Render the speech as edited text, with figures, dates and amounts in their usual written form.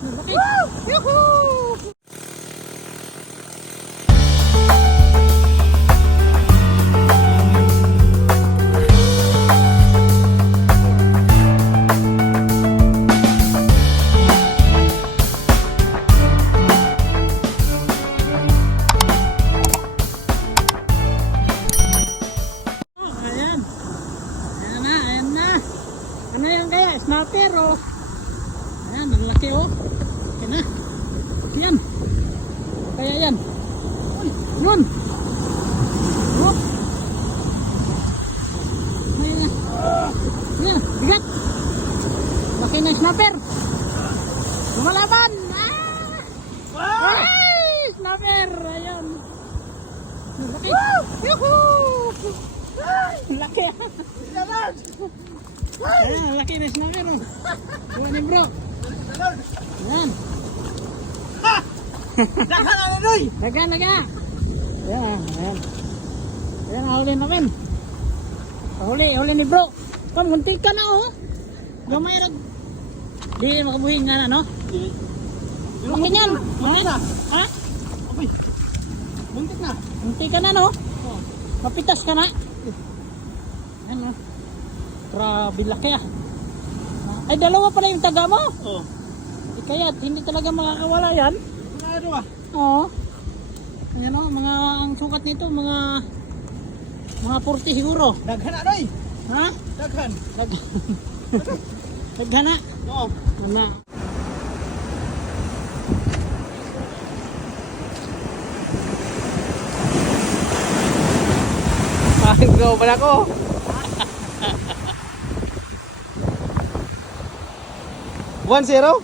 Laki. Yuhuu! Ayan. Ayan na. Ano yung kaya? Snapper oh. Ayan, ang laki oh. Ayan na. Ayan. Kaya yan. Yun. Oh. Ayan na. Ayan, bigat. Laki na snapper. Lumalaban. Ah! Ay, snapper. Ayan. Laki. Yuhuu! Laki ah. Ayan, laki na snapper oh. Ayan ni bro. Ayan. Dagan na noy. Laga. Ayan. Ayan. Ayan, huli namin. Huli ni bro. Muntik ka na oh. Gamay rag. Di makabuhin nga na no? Laki niyan. Muntik na. Ha? Uy. Muntik na. Muntik ka na no? Mapitas ka na. Ayan oh. Grabe laki ah. Ay dalawa pala yung taga mo. Oh. Kaya hindi talaga makakawala yan. Ano ah? Oo. Ayan o, ang sukat nito, mga 40 siguro. Daghan na noy. Ha? Daghan. Naghana. Oo. Ano? Go pala ko. One zero.